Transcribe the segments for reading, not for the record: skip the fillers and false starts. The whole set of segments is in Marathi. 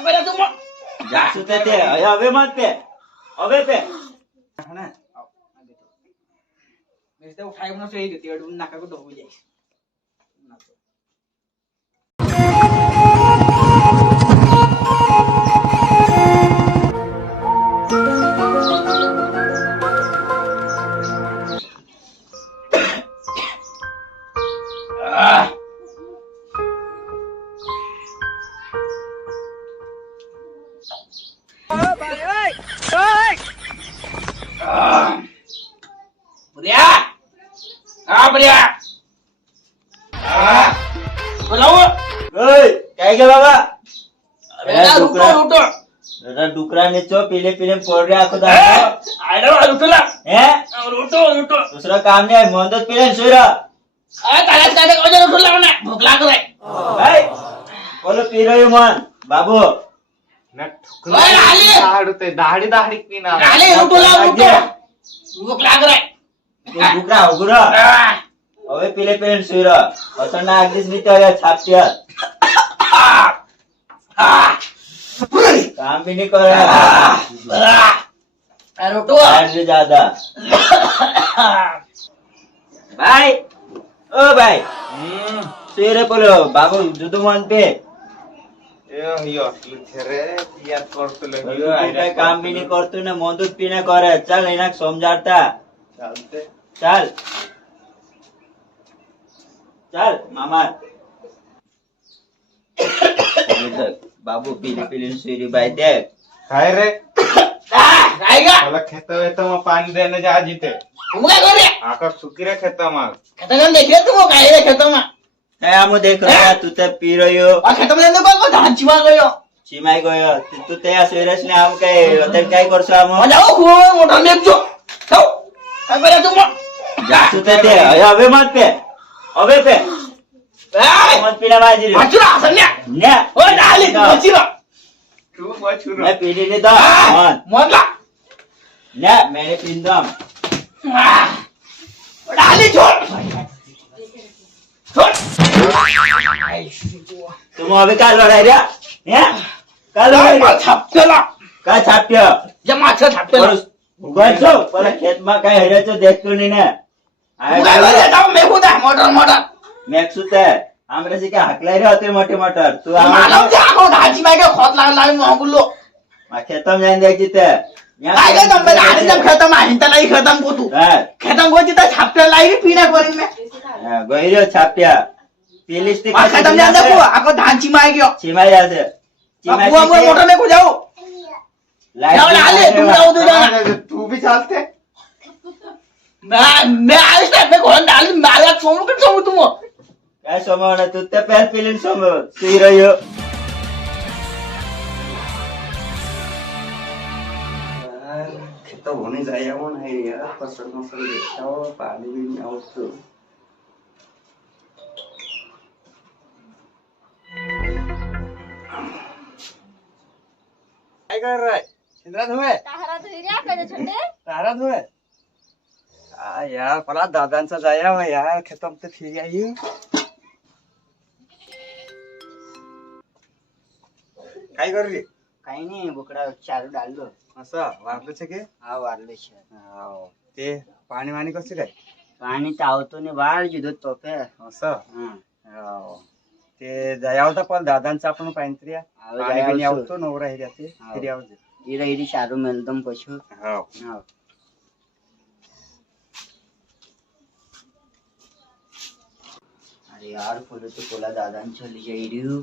बरं तू मग जासू ते હવે મત पे હવે पे ना मेरे तो उठाई बना सही देती है डून नाका को डूब जाए काय गे बाबा उठो डुकरा नीचो पिले पिले पोड़ रे आखो दादा हे उठो दुसरं काम नाही म्हणत पिले सुरा भूख लाग रहा है भाई बोलो पी रही मन बाबू दाढी पिना भूख लाग रहा है डुकरा उगरा હવે पिले पिले सुरा असं ना अगदीच मी त्या छापत्या काम भी नहीं कर रहा रोटो ज्यादा भाई ओ भाई सुरे बोलो बाबू जुदू मन पे काय काम भी नहीं करतो ना मधुत पीने करे चल इना समझाता चल चल मामा बाबू पीली पीली सुरी बाई दे काय रे जाएगा मला खेत पाणी देणे जा जिथे तुम क्या कर रहे आका सुकी रे खेत मग खतम देख रहे तुम काय रे खतम काय आमो देख रहा तू तर पी रह्यो और खतम देने को धांची मार गयो चिमाई गयो तू त्या सुरेश ने आम काय तर काय करसो आमो जाओ खो मोटर में जो जाओ काय बरं तुम जासू ते હવે मत पे હવે पे मत पीना माझी रे मचुरा सन्या ने ओ डाली तू मचुरा तू मछुरो मैं पीली नहीं तो मन मोदला ने मैंने पींदम डाली छोड़ छोड़ तुम अभी का लड़ाई रे हैं का लड़ाई छापतेला का छाप्य जे माछा छापतेला उगाचो पर खेत में काय हेराचो देखतो नहीं ने काय बरं जाऊ मे खुदा मोटर मॅक्सूत आमरे से क्या हकलाई रे होते मोटे मोटर तू मानव ते आको धाची बाई के खोत लागला मोगुल्लो खेतम जान द्यायची ते काय काय तंबे आणि जब खतम आहे तर नाही खतम को तू खतम को तिथे छापते लाई पीना करीन में गहिरो छाप्या पिलिस ते खतम जान देखो आको धाची माई गयो चिमाई जासे चिमाई मोटर में को जाओ जाओ आले तू जाओ तू जा तू भी चालते मैं आले स्टेप में कोण डाल मारा सोमू तुम काय समोर तू ते पॅन पिलिन समोर सुई रह्यो खेत होने जाया वो नहीं यार फसल देखता हो पानी भी नहीं आवतो काय कर रहा है इंद्रा धुए तारा धुइया करे छोटे तारा धुए यार पला दादांचा जाया हो यार खेतम ते ठीक आहे काय कर रे काही नाही बोकडा चारू डाललो असं वारलं छे के हा वारले छे हाव ते पाणी वाणी कसं काय पाणी तावतो ने वाळ जुदो तोपे असं हाव ते जाया होता पण दादांचा आपण पाहिजे पाणी बिणी आवतो नवरा हे जाते फिरी आवते इरा इरी चारू मेलदम पशु हाव हाव अरे यार पूरे तो कोला दादान चली जाई रियो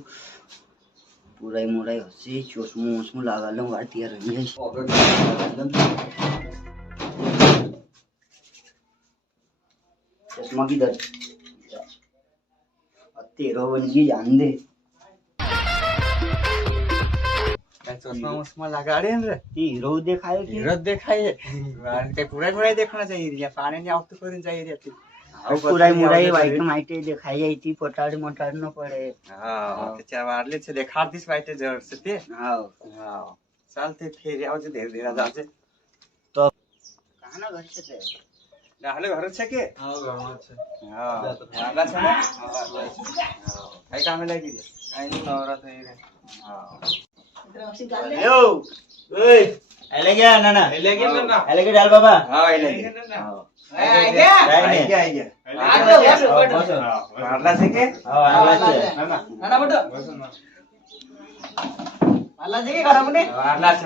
पूरा मुराई हसे चोसमु उसमु लागालो वाटिया रंगे चश्मा किधर तेरो बन गई जान दे काय चष्मा उस्मा लगाडे रे हीरो देखाय की हीरो देखाय काय पुरा पुरा देखना चाहिए या पाणी ने आवतो करून जाई रे ती पुराई मुराई वाईट माहिती देखाय जाई ती पोटाड मोटाड न पडे हां त्याच्या वारले छे देखार दिस वाईट जर ते हाव हाव चालते फेरी आवजे धीरे धीरे जाजे तो कहाना घर छे ते डाले घर छे के हां घर छे हां आगा छे ना हां काय काम लागी काय नवरा થઈ रे हां यो ओय आले क्या नाना आले क्या डाल बाबा हा आले काय नाही मारला से के हो आलाच मारलाच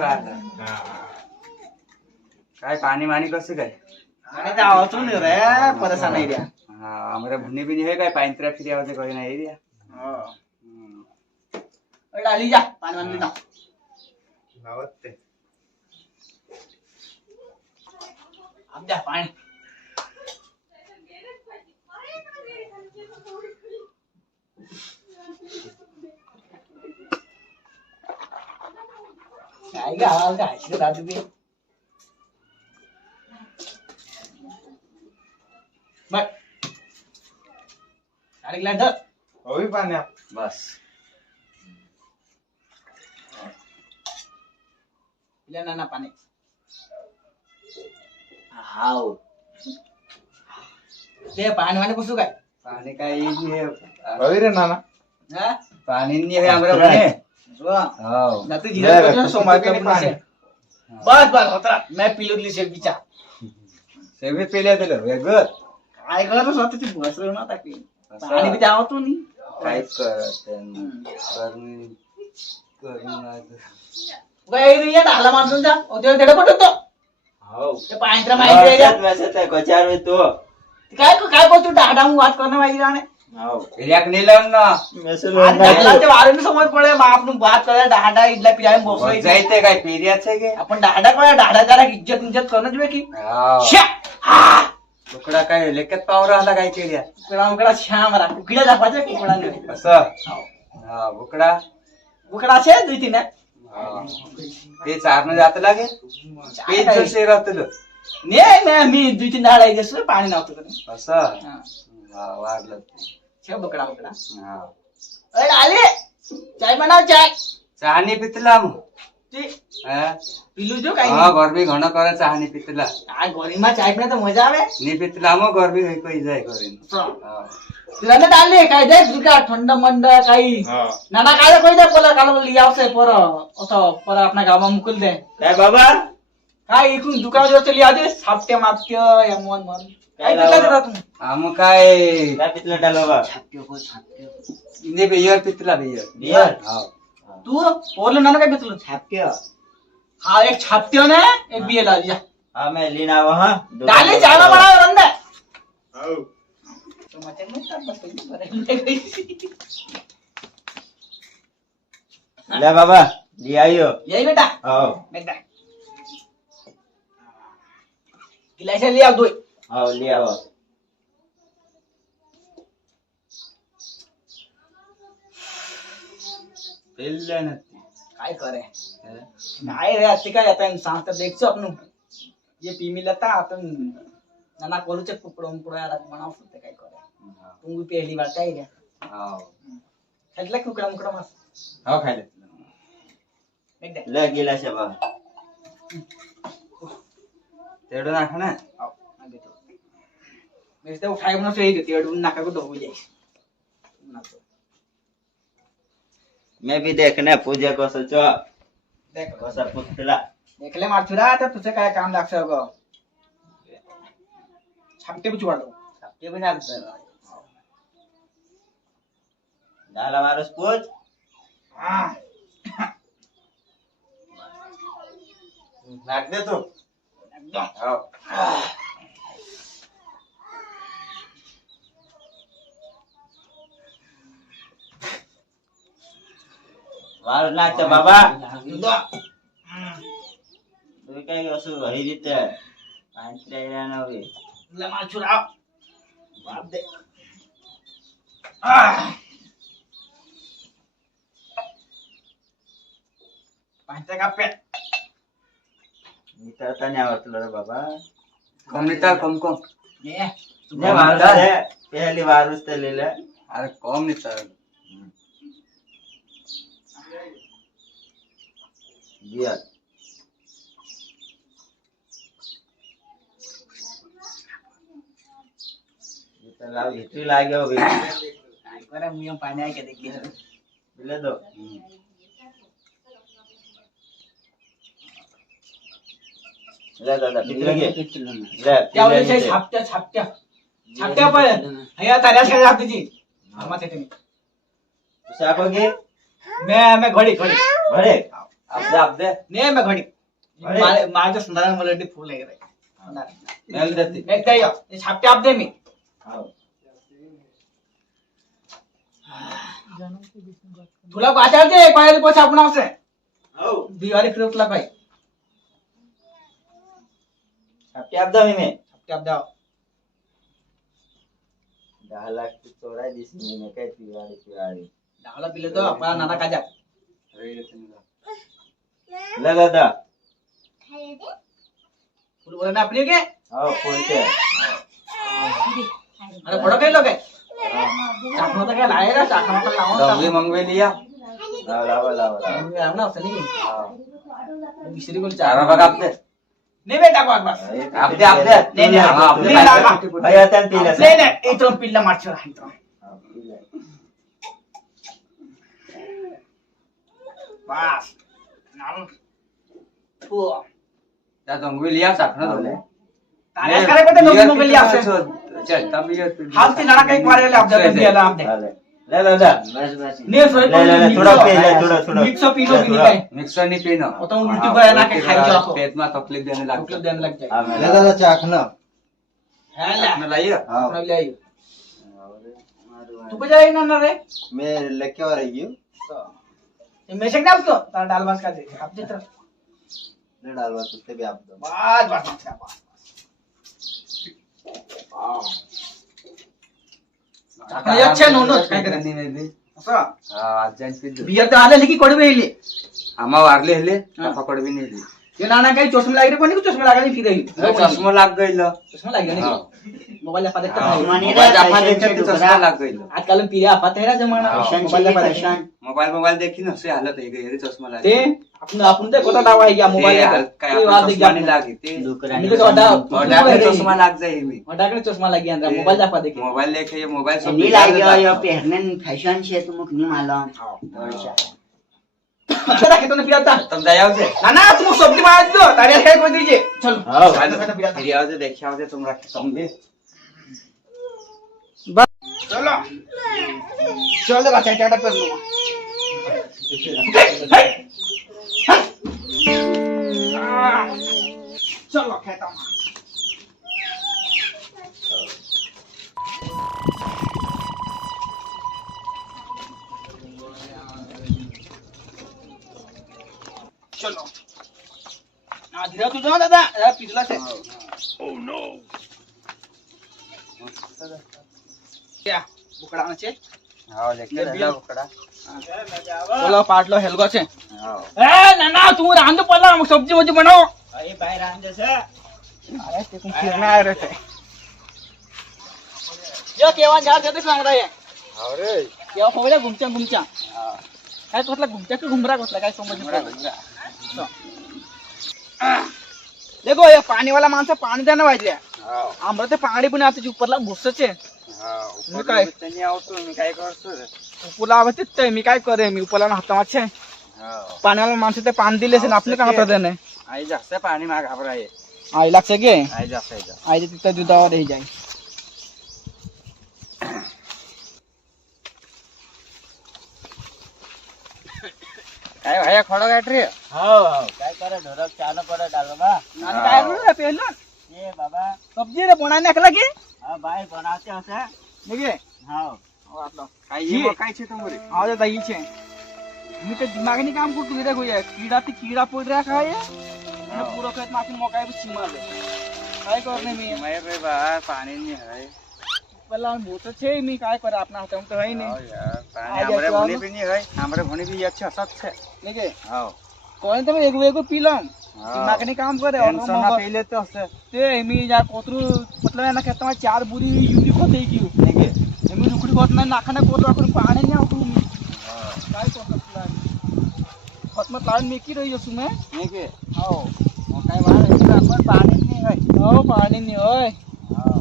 काय पाणी मानी कसं काय हा आम्हाला भुनी बिनी हे काय पायंत्र्या फिर्यामध्ये काही नाही रे बस पाणी हाव ते पाणी वाणी कसं काय पाणी काय हे रे नाना हा पाणी नाही हे आम्हाला भुने हो जाते जिरा सोमवार का पाणी बस बस होता मैं पिलोतली शेवटीच्या सेवे पेल्या दिलं वेगळं काय करत स्वतःची बस रे ना टाकली पाणी बी द्यावं तू नी काय करत गरमी काय या ढाला माणून जा होते तेडे पडतो हो ते पायंत्रा माहिती आहे मेसेज आहे कचार में तो काय काय बोलतो डाडा मग वाद करणं माहिती राणे हो फिर्याक नेलं ना मेसेज ते वारे समज पडे मग आपण बात करे डाडा इडला पिराय बसलोय जायचंय काय पेरियाच आहे गे आपण डाडा काय डाडा जरा इज्जत करणंच बे की हाव. श्या हा तुकडा काय लेखत पाव राहिला काय केल्या उकडा श्याम रा कुकडा दापायचं कुकडा नाही असं हा बुकडा उकडा छे दुई तीन हा. ते चारणं जात लागे पेज जसे राहतलं ने मी दुई तीन डाळा घेसलो पाणी नव्हतं असं हा वाढलं ते. छे बकडा बकडा हा अरे आले चाय बनाव चाय चहानी पितला मग ते हा पिलू जो काही हा गरबी घण करे चहानी पितला આ ગોરીમાં ચાય પીને તો મજા આવે ની पितलाમાં गरबी होई कोई जाय करीन हा तुला ना डाले काय दे तुका थंड मंड काही नाना काय कोई दे पोला काल ली आवसे पोर असं पोर आपल्या गावा मुकुल दे काय बाबा काय इकून दुकान जो चली आदे सापटे मापटे या मन मन काय काय पिला लावा? देता तुम्ही आम काय काय पितलं डाल बाबा ने बियर पितला बियर बियर हा तू पोरलं नाना काय पितलं छापके हा एक छापटे ने एक बिये ला दिया हाँ मैं लीना आवा हाँ डाले चावला बड़ा रंदा तो मचन में सब बस कोई ले बाबा ले आइयो यही बेटा हाँ बेटा गिलास ले आ दो हाँ ले आओ पेल्ल्या ना काय करे नाही रे अति काय आता सांगता देखছো आपण ये पीमी लता आपण नाना करूचे कुकडून पुढे यार म्हणाव फक्त काय करे तू पहिली बार काय रे हा खायला कुकडा मुकडा मास हा खायला एकदा ले गिलास है बाबा तेवढं नाख ना मी ते उठाय म्हणून सोय देते अडून नाका को डोबू जाय मैं भी देखना पूजा को सोचो देख कोसा पुतला देखले माथुरा तर तुझं काय काम लागतं ग छापटे बुच वाढतो छापके भी ना डाला मारुस पूछ हा नाक दे तू एकदम हो मारुस नाच बाबा एकदम तो काय असं घरी देते पाणी राहिला नव्हे ले माथुरा बाप दे पांचा कापे मी तर आता नाही आवडलं रे बाबा कम नितार कम कम ने ने मारुस है पहली मारुस ते ले ले अरे कम नितार दिया लाव घेतली लागे हो काय करे मी पाणी आहे का देखील बिले दो ले दादा पिले घे ले त्यावेळेस पिले हे घे. छापट्या पण हया ताऱ्या सगळ्या आपली आम्हा ते साप घे मैं घडी अरे आप दे ने मैं घडी अरे. माझ्या सुंदरान मला ते फुल आहे ले देते एकदा या हे छापट्या आप दे मी हां तुला पाठवते पाहिजे पैसे आपण आवसे हो दिवाळी क्रिप्टला पाहिजे छापटे आप दो में छापट्या आप द्या 10 लाख की चोरा दिसली में काय पिवाडी डावला पिले तो आपण नाना काजा ले दादा फुल बोलना अपनी के हां बोलते अरे बडो काय लोक आहे चाकणं तर काय लाय रे चाकणं तर लावून मंगवे लिया लावा मी आव ना असं नाही हां मिश्री कोण चारा चार बघ आपले नाही बेटा बस आप दे नहीं, नहीं, हाँ, आपने नहीं, लागा। नहीं, भैया तन पी ले नहीं नहीं इतो पिल्ला मारचो इतो बस नाम फो त्या मंगवे लिया साखना धरले तारे करे बेटा नोकी नोकी लिया आपसे चल तब ये हाथ से नाना काही मारेला आप जब दियाला आप दे ले दादा ने सोय ले, थोड़ा पी ले, थोड़ा मिक्स पीनो भी नहीं काय मिक्सर नहीं पीना तो उल्टी को ना के खाई जाओ पेट में तकलीफ देने तकलीफ लगता देने लग जाए ले दादा चाखना है ला अपने लाइए अपना ले आइयो तू को जाए ना रे मैं लेके आ रही हूं ये मैसेज ना उसको तार डाल बस का दे आप दे तरफ ले डालवा सकते भी आप दो बस चाकणं एक छे नोनो काय करे नहीं में भी असं हां आज जान पी बिया तर आले की कडवे येले आमा वारले हेले हाँ. पकड़ भी नहीं ली ये नाना काही चष्मा लागले पण चष्मा लागले फिर चश्मा लाग गइल चष्मा लागले हाँ. नाही मोबाईल आपा देखता हाँ, नाही मोबाईल जाफा देखते तो चश्मा लाग गइल आजकाल पिया आपा तेरा जमाना हाँ. मोबाईल आपा देखता मोबाइल देखी ना से हालत है ये चश्मा लाग ते आपण ते कोटा डावा आहे या मोबाईल काय आपण चश्मा नहीं लागी ते मी तो वाडा मोटा पे चश्मा लाग जाए मी वाडाकडे चष्मा लागी अंदर मोबाईल आपा देखे मोबाइल देखे ये मोबाइल सब नहीं लागे यो पहनने फैशन छे तुम नहीं मालूम चला के तो पिया था तुम जाओ से नाना तुम सब्जी मार दो तारे खाई को दीजिए चल हां फिर आओ से देखिए आओ से तुम रख तुम भी चलो चलो बच्चा टाटा कर लो चलो खेता हूँ चलो धीरे तू जाओ दादा पिछला से क्या बुकड़ा છે हां लेके जा पकड़ा બોલો પાટલો હેલગો છે हां એ નાના તું રાંધો પહેલા સબ્જી વજી બનાવો अरे भाई राम जैसे અરે તે તું ખીરના આ રહે છે જો કેવા જા છે તો सांग रहा है अरे केव्हा होल्या घुमच्या काय कसला घुमच्या की घुमरा कसला काय समज नाही देखो ये पानी वाला माणसं पाणी द्या ना पाहिजे हां आम्हाला ते पाणी पण आता उपरला घुसच आहे हां मी काय? तनी आवतो मी काय करतो उपरला आवते ते मी काय करे मी उपरला हाता मागचे हां पाण्याला माणसं ते पाणी दिले असेल आपले काय होतं त्याने आई जास्त पाणी माग घाबराय आई लागছে गे आई जास्त आहे आई तिथं दुधावर हे जाईल काय भाया खडो काय रे हां काय करे ढोरक चानो करे डालवा आणि काय रे पहिलं ए बाबा सब्जी रे बनाने एकला की हां भाई बनाते हसे निगे हां काय ही. ये काय छे तुमरे आवाज आता ही छे मी ते दिमागनी काम करतो रे गोया कीड़ा ते कीड़ा पड रहा काय आणि पुरो खेत माती मोकाय चिमा दे काय करणे मी मैं रे बा पाणी नहीं है पहिला मोठ छे मी काय करे आपना हात तो है नहीं हां यार पानी आज हमरे ऐसा भुनी ना? भी नहीं है हमरे भुनी भी अच्छा सच है निगे हां कोण ते एक वेगो पीलम दिमागनी काम करे और टेंशन ना पहले तो हसे ते मी जा कोतरू मतलब है ना खेतमा 4 बुरी यूनिक होते की नहीं मी लुकडी होत नाही नाखना कोतरू आपण पाणी नाही आवतो मी काय करतो तुला खतमत लावून मी की रही जसू मैं नहीं के हो काय बाहेर आपण पाणी नहीं है हो पाणी नाही होय हां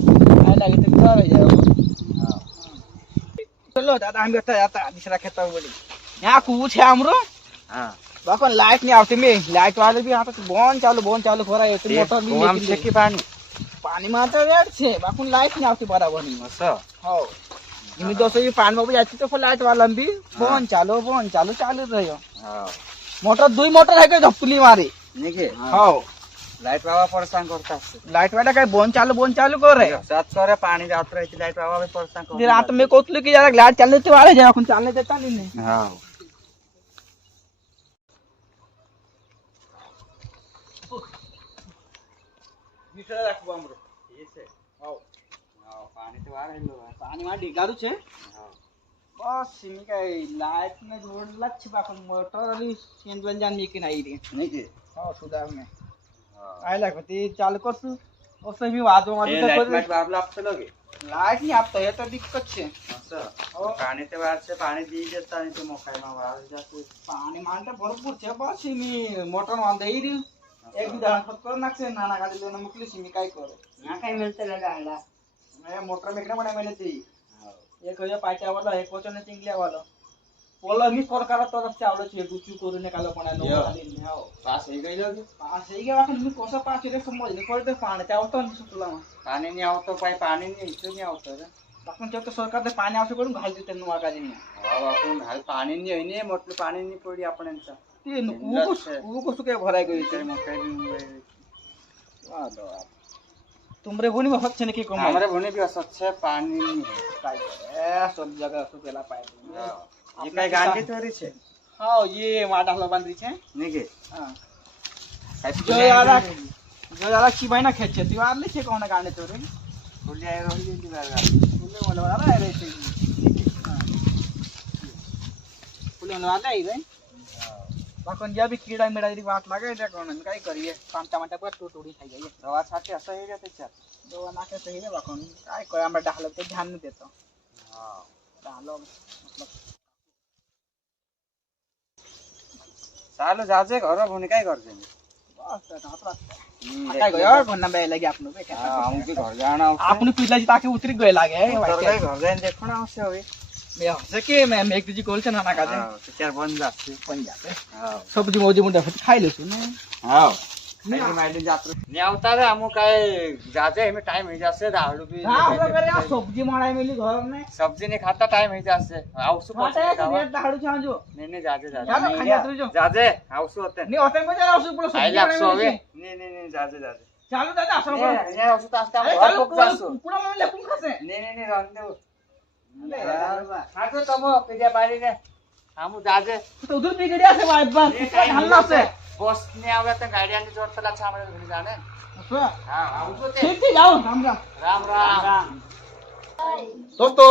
काय लागे ते कर जाओ हां चलो दादा हम बेटा जाता दूसरा खेता बोली यहाँ कुछ है हमरो हां બાપા લાઈટ નહીં આવતી મેં લાઈટ વાળે બી આપણે બોન ચાલુ ખોરાય તો મોટર બી આમ છે કે પાણી પાણીમાં તો રેડ છે બાપુ લાઈટ નહીં આવતી બરાબર ની હશે હો એમ તો સહી પાણીમાં બી જાતી તો લાઈટ વાળા બી બોન ચાલુ ચાલુ રહ્યો હા મોટર दुई मोटर है के धपली मारी નહીં કે हो લાઈટ વાળા પરેશાન કરતા હશે लाइट वाला का बोन चालू कर रहे સાત કરે પાણી જાત રહી છે લાઈટ વાળા પરેશાન फिर रात में कोतलू की जरा लाइट चलने तो वाले जाए अपन चलने देता नहीं હા मीटर रखबो हमरो એ છે हो હા પાણી તો વાર હેલો पानी में डिगारू छे હા बस सिमी का लाइट में जोड़ लच बाकन मोटर वाली केन बंजान निकन आई रे નહીં કે हो सुधार में હા आय लागती चालू करसु ओसे भी वादो એ वादो લાઈટ कर માટે બાબલા આપતો લોગે लाइट नहीं आप तो ये तो दिक्कत छे હશે हो પાણી તો વાર છે પાણી દી દેતા નહીં તો મોકાઈમાં વાર જશે पानी मानते भरपूर छे बस सिमी मोटर मान दे री एक भी दान खत कर नाखसे नाना गाड़ी लेने मुकली सिमी काय करे यहाँ कहीं मिलते लगा हला मैं मोटर में एकड़ा मैंने थी एक हो पाचा वाला एक कोचो ने चिंगलिया वाला पोलो मी सरकार तरफ से आवलो छे गुचू करूने कालो पण नो खाली ने आओ પાસ થઈ ગઈ લોગે पास ही गया वाकन मी कोसा पाच रे समज ने कोई तो पाणी चावतो न सुतला પાણી નહીં આવતો પાઈ પાણી નહીં ઈચ્છો નહીં આવતો રે बाकन तो सरकार दे पाणी आवसे करून घाल देते नो आगाजी में હા બાપુ હાલ પાણી નહીં હોય ને મોટલું પાણી નહીં પડી આપણે એમ ते ऊ को सुके भराय गई छे મોકાઈ वाह दो तुमरे बोनी में हक छे ने की कमाई हमारे भूने भी असत છે પાણી નહીં काय करे सब जगह सुकेला पाए હા ये કઈ ગાંધી થોડી છે हां ये माडा हला बांधी छे નહીં કે हां કાઈ जो यारा की भाई ना खेचे तू आले छे कोना गाने तोरे ફૂલી આવી રહી છે બાર फुले वाला वाला रे छे फुले वाला आई रे बाकन या भी कीड़ा मेड़ा री बात लागे रे कोन काई करिए पांटा माटा पर टूटी खाई जाइए દવા છાટે હશે એ રીતે ચાલ दो नाके सही रे बाकन काय करे हमरा डाहल पे ध्यान नहीं देता હા डालो मतलब ચાલો જાજે ઘર ભૂને કાઈ કરજે बस हाथ काय गयो कोना बे लगे आपनो बे હા હું બી ઘર જાણા આવશે आपने पीला जी ताके उतरी गए लागे ઘર જઈને દેખણ આવશે હવે मैं हसे के मैं एक दूजी कोल छे नाना काजे હા તો ચાર બંધ જશે बन जाते હા सब्जी मोजी मुंडा खाई लेसु ने હા ખાઈ માડી જાત્રા ને આવતા રે અમુ કાઈ જાજે એમે ટાઈમ હઈ જશે દાડુ બી हां हम करे आ सब्जी माराय मिली घर में સબ્જી ને ખાતા ટાઈમ હઈ જશે આવશું खाते પછી ખાવા रेट दाड़ू छांजो ને ને જાજે ચાલો જાજે ખાઈ જાતું જો જાજે આવશું અત્યારે ની હોતે મજા આવશું પેલો આઈ સબ્જી લાગશો હવે મારાય ને જાજે જાજે ચાલો દાદા આસો ને પર અહીંયા આવશું તો આસ્તે અરે ઘર ચાલો પોક જાશું પૂરા મને લેકું ખસે ને રન દેવું ले હા તો તમો પીજા પાડીને આમુ જાજે तो उधर भी गड़िया से वाइफ बस हल्ला से બોસ ને આવે તો ગાડીયાની જોર પેલા છામડે ઘડી જાણે હા આવજો તે ठीक ठीक जाओ राम राम રામ રામ दोस्तों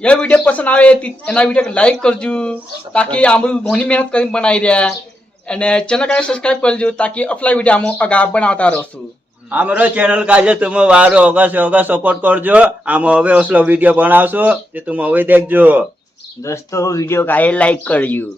ये वीडियो पसंद आवे एना वीडियो को लाइक करजू ताकि आमरू घणी मेहनत करी बनाई रहा અને ચેનલ કાય સબસ્ક્રાઇબ કરજો તાकि અફલા વિડિયો આમો આગા બનાવતા રહેશું અમારો ચેનલ કાજે તમે વારો હોગા સપોર્ટ કરજો આમ હવે ઓસલો વિડીયો બનાવશો તે તમે હવે દેખજો દોસ્તો વિડીયો કાય લાઈક કરજો